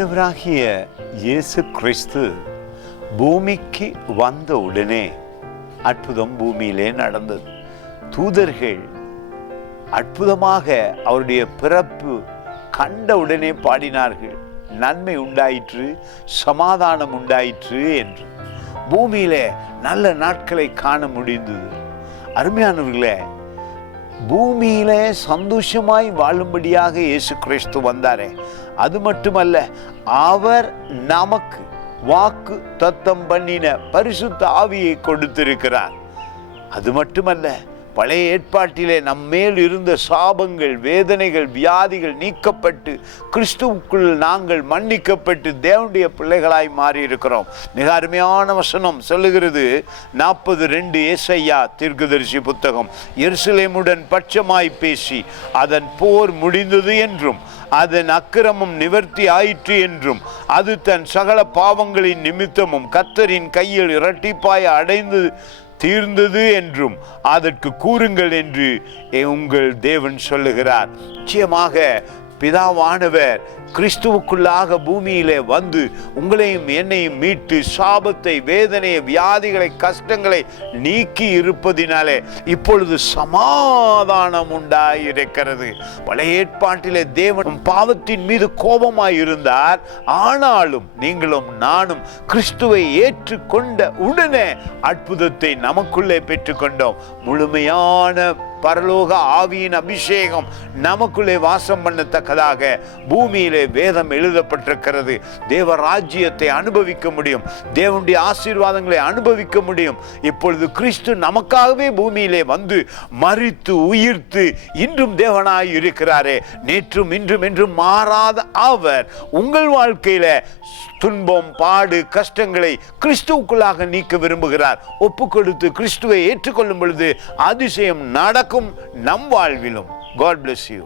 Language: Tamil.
ஆண்டவராகிய இயேசு கிறிஸ்து பூமிக்கு வந்த உடனே அற்புதம் பூமியிலே நடந்தது. தூதர்கள் அற்புதமாக அவருடைய பிறப்பு கண்ட உடனே பாடினார்கள், நன்மை உண்டாயிற்று, சமாதானம் உண்டாயிற்று என்று. பூமியிலே நல்ல நாட்களை காண முடிந்தது. அருமையானவர்களே, பூமியிலே சந்தோஷமாய் வாழும்படியாக இயேசு கிறிஸ்து வந்தாரே, அது மட்டுமல்ல, அவர் நமக்கு வாக்கு தத்தம் பண்ணின பரிசுத்த ஆவியை கொடுத்திருக்கிறார். அது மட்டுமல்ல, பழைய ஏற்பாட்டிலே நம்மேல் இருந்த சாபங்கள், வேதனைகள், வியாதிகள் நீக்கப்பட்டு கிறிஸ்துவுக்குள் நாங்கள் மன்னிக்கப்பட்டு தேவனுடைய பிள்ளைகளாய் மாறி இருக்கிறோம். மிக அருமையான வசனம் சொல்லுகிறது, 42 ஏசாயா தீர்க்கதரிசி புத்தகம். எருசலேமுடன் பட்சமாய் பேசி அதன் போர் முடிந்தது என்றும் அதன் அக்கிரமம் நிவர்த்தி ஆயிற்று என்றும் அது தன் சகல பாவங்களின் நிமித்தமும் கர்த்தரின் கையில் இரட்டிப்பாய் அடைந்து தீர்ந்தது என்றும் அதற்கு கூறுங்கள் என்று உங்கள் தேவன் சொல்லுகிறார். நிச்சயமாக பிதாவானவர் கிறிஸ்துவுக்குள்ளாக பூமியிலே வந்து உங்களையும் என்னையும் மீட்டு சாபத்தை, வேதனையை, வியாதிகளை, கஷ்டங்களை நீக்கி இருப்பதினாலே இப்பொழுது சமாதானம் உண்டாயிருக்கிறது. பழைய ஏற்பாட்டிலே தேவன் பாவத்தின் மீது கோபமாயிருந்தார். ஆனாலும் நீங்களும் நானும் கிறிஸ்துவை ஏற்றுக்கொண்ட உடனே அற்புதத்தை நமக்குள்ளே பெற்றுக்கொண்டோம். முழுமையான பரலோக ஆவியின் அபிஷேகம் நமக்குள்ளே வாசம் பண்ணத்தக்கதாக பூமியிலே வேதம் எழுதப்பட்டிருக்கிறது. தேவ ராஜ்யத்தை அனுபவிக்க முடியும், தேவனுடைய ஆசீர்வாதங்களை அனுபவிக்க முடியும். இப்பொழுது கிறிஸ்து நமக்காகவே பூமியிலே வந்து மரித்து உயிர்த்து இன்றும் தேவனாய் இருக்கிறாரே. நேற்றும் இன்றும் என்றும் மாறாத அவர் உங்கள் வாழ்க்கையில துன்பம், பாடு, கஷ்டங்களை கிறிஸ்துவுக்குள்ளாக நீக்க விரும்புகிறார். ஒப்பு கொடுத்து கிறிஸ்துவை ஏற்றுக்கொள்ளும் பொழுது அதிசயம் நடக்கும் நம் வாழ்விலும். God bless you.